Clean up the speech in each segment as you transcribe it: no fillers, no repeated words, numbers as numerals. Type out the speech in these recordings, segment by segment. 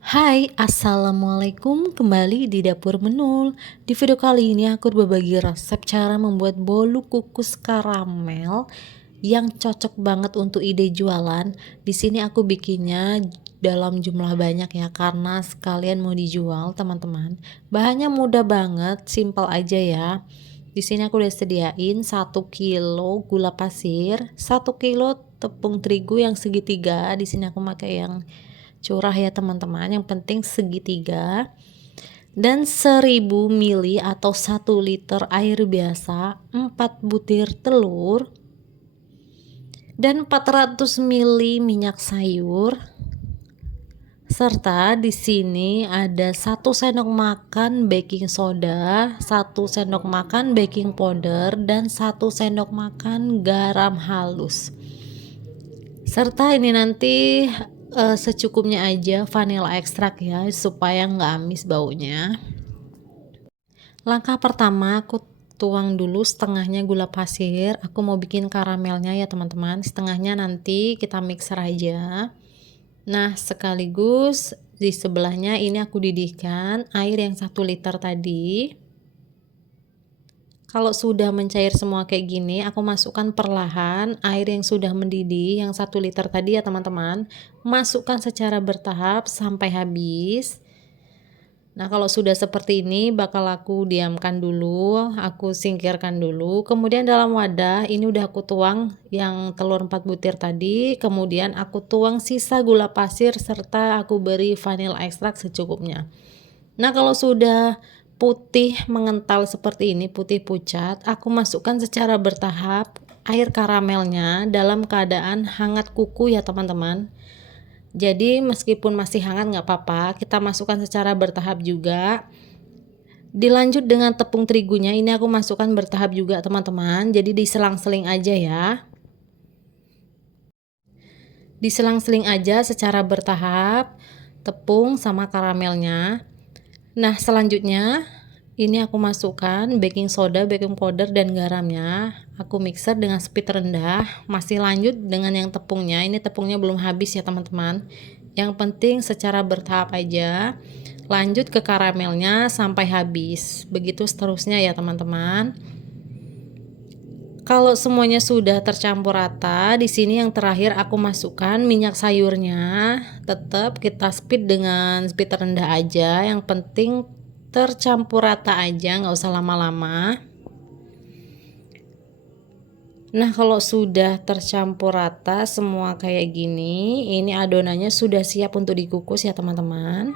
Hai, assalamualaikum, kembali di dapur Menul. Di video kali ini aku berbagi resep cara membuat bolu kukus karamel yang cocok banget untuk ide jualan. Di sini aku bikinnya dalam jumlah banyak ya, karena sekalian mau dijual teman-teman. Bahannya mudah banget, simple aja ya. Di sini aku udah sediain 1 kilo gula pasir, 1 kilo tepung terigu yang segitiga. Di sini aku pakai yang curah ya teman-teman, yang penting segitiga, dan 1000 ml atau 1 liter air biasa, 4 butir telur, dan 400 ml minyak sayur, serta di sini ada 1 sendok makan baking soda, 1 sendok makan baking powder, dan 1 sendok makan garam halus. Serta ini nanti secukupnya aja vanilla ekstrak ya, supaya nggak amis baunya. Langkah pertama, aku tuang dulu setengahnya gula pasir. Aku mau bikin karamelnya ya teman-teman, setengahnya nanti kita mixer aja. Nah, sekaligus di sebelahnya ini aku didihkan air yang 1 liter tadi. Kalau sudah mencair semua kayak gini, aku masukkan perlahan air yang sudah mendidih yang 1 liter tadi ya teman-teman. Masukkan secara bertahap sampai habis. Nah, kalau sudah seperti ini bakal aku diamkan dulu, aku singkirkan dulu. Kemudian dalam wadah ini udah aku tuang yang telur 4 butir tadi, kemudian aku tuang sisa gula pasir serta aku beri vanilla ekstrak secukupnya. Nah, kalau sudah putih mengental seperti ini, putih pucat, aku masukkan secara bertahap air karamelnya dalam keadaan hangat kuku ya teman-teman. Jadi meskipun masih hangat nggak apa-apa, kita masukkan secara bertahap juga. Dilanjut dengan tepung terigunya, ini aku masukkan bertahap juga teman-teman, jadi diselang-seling aja ya. Diselang-seling aja secara bertahap tepung sama karamelnya. Nah, selanjutnya ini aku masukkan baking soda, baking powder, dan garamnya. Aku mixer dengan speed rendah. Masih lanjut dengan yang tepungnya. Ini tepungnya belum habis ya teman-teman. Yang penting secara bertahap aja. Lanjut ke karamelnya sampai habis. Begitu seterusnya ya teman-teman. Kalau semuanya sudah tercampur rata, di sini yang terakhir aku masukkan minyak sayurnya. Tetap kita speed dengan speed rendah aja. Yang penting tercampur rata aja, nggak usah lama-lama. Nah, kalau sudah tercampur rata semua kayak gini, ini adonannya sudah siap untuk dikukus ya teman-teman.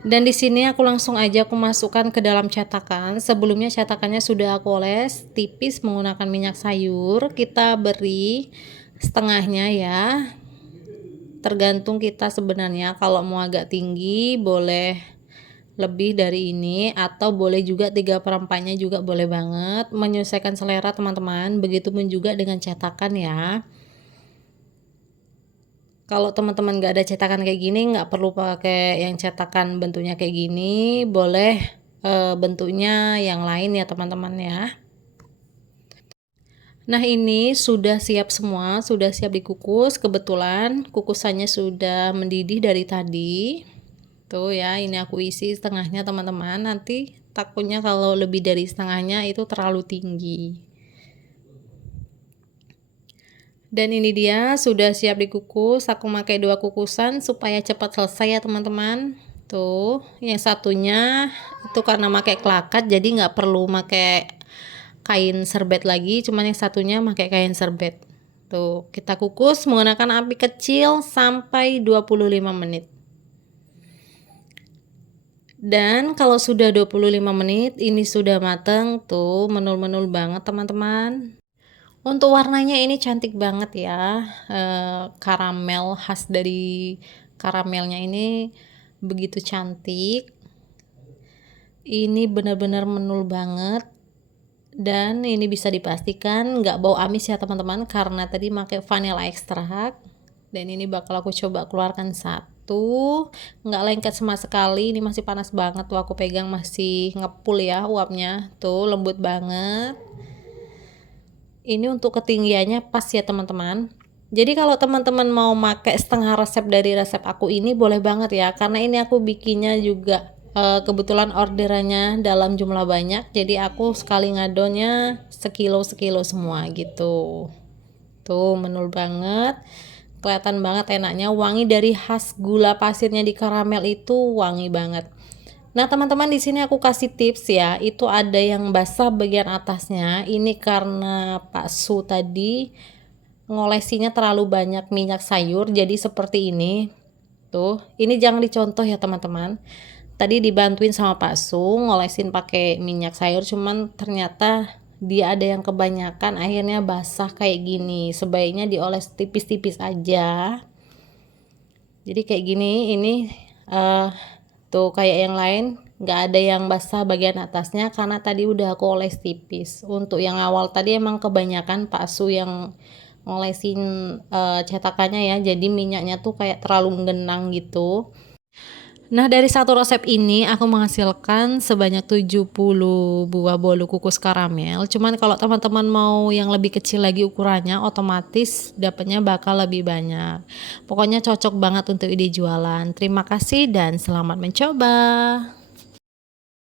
Dan di sini aku langsung aja aku masukkan ke dalam cetakan. Sebelumnya cetakannya sudah aku oles tipis menggunakan minyak sayur. Kita beri setengahnya ya. Tergantung kita sebenarnya, kalau mau agak tinggi boleh lebih dari ini, atau boleh juga 3/4-nya juga boleh banget, menyesuaikan selera teman-teman. Begitupun juga dengan cetakan ya. Kalau teman-teman gak ada cetakan kayak gini, nggak perlu pakai yang cetakan bentuknya kayak gini, boleh bentuknya yang lain ya teman-teman ya. Nah, ini sudah siap semua, sudah siap dikukus. Kebetulan kukusannya sudah mendidih dari tadi. Tuh ya, ini aku isi setengahnya teman-teman. Nanti takutnya kalau lebih dari setengahnya itu terlalu tinggi. Dan ini dia sudah siap dikukus. Aku pakai 2 kukusan supaya cepat selesai ya teman-teman. Tuh, yang satunya itu karena pakai klakat jadi nggak perlu pakai kain serbet lagi, cuman yang satunya pakai kain serbet. Tuh, kita kukus menggunakan api kecil sampai 25 menit. Dan kalau sudah 25 menit ini sudah mateng, tuh menul-menul banget teman-teman. Untuk warnanya ini cantik banget ya, karamel khas dari karamelnya ini begitu cantik. Ini benar-benar menul banget, dan ini bisa dipastikan nggak bau amis ya teman-teman, karena tadi pakai vanilla ekstrak. Dan ini bakal aku coba keluarkan satu, nggak lengket sama sekali. Ini masih panas banget tuh, aku pegang masih ngepul ya uapnya, tuh lembut banget. Ini untuk ketinggiannya pas ya teman-teman. Jadi kalau teman-teman mau pakai setengah resep dari resep aku ini boleh banget ya, karena ini aku bikinnya juga kebetulan orderannya dalam jumlah banyak, jadi aku sekali ngadonya sekilo semua gitu. Tuh menul banget, kelihatan banget enaknya, wangi dari khas gula pasirnya di karamel itu wangi banget. Nah teman-teman, di sini aku kasih tips ya, itu ada yang basah bagian atasnya. Ini karena Pak Su tadi ngolesinya terlalu banyak minyak sayur, jadi seperti ini. Tuh, ini jangan dicontoh ya teman-teman. Tadi dibantuin sama Pak Su ngolesin pakai minyak sayur, cuman ternyata dia ada yang kebanyakan, akhirnya basah kayak gini. Sebaiknya dioles tipis-tipis aja. Jadi kayak gini, ini tuh kayak yang lain nggak ada yang basah bagian atasnya karena tadi udah aku oles tipis. Untuk yang awal tadi emang kebanyakan Pak Su yang ngolesin cetakannya ya, jadi minyaknya tuh kayak terlalu menggenang gitu. Nah dari satu resep ini aku menghasilkan sebanyak 70 buah bolu kukus karamel. Cuman kalau teman-teman mau yang lebih kecil lagi ukurannya, otomatis dapatnya bakal lebih banyak. Pokoknya cocok banget untuk ide jualan. Terima kasih dan selamat mencoba.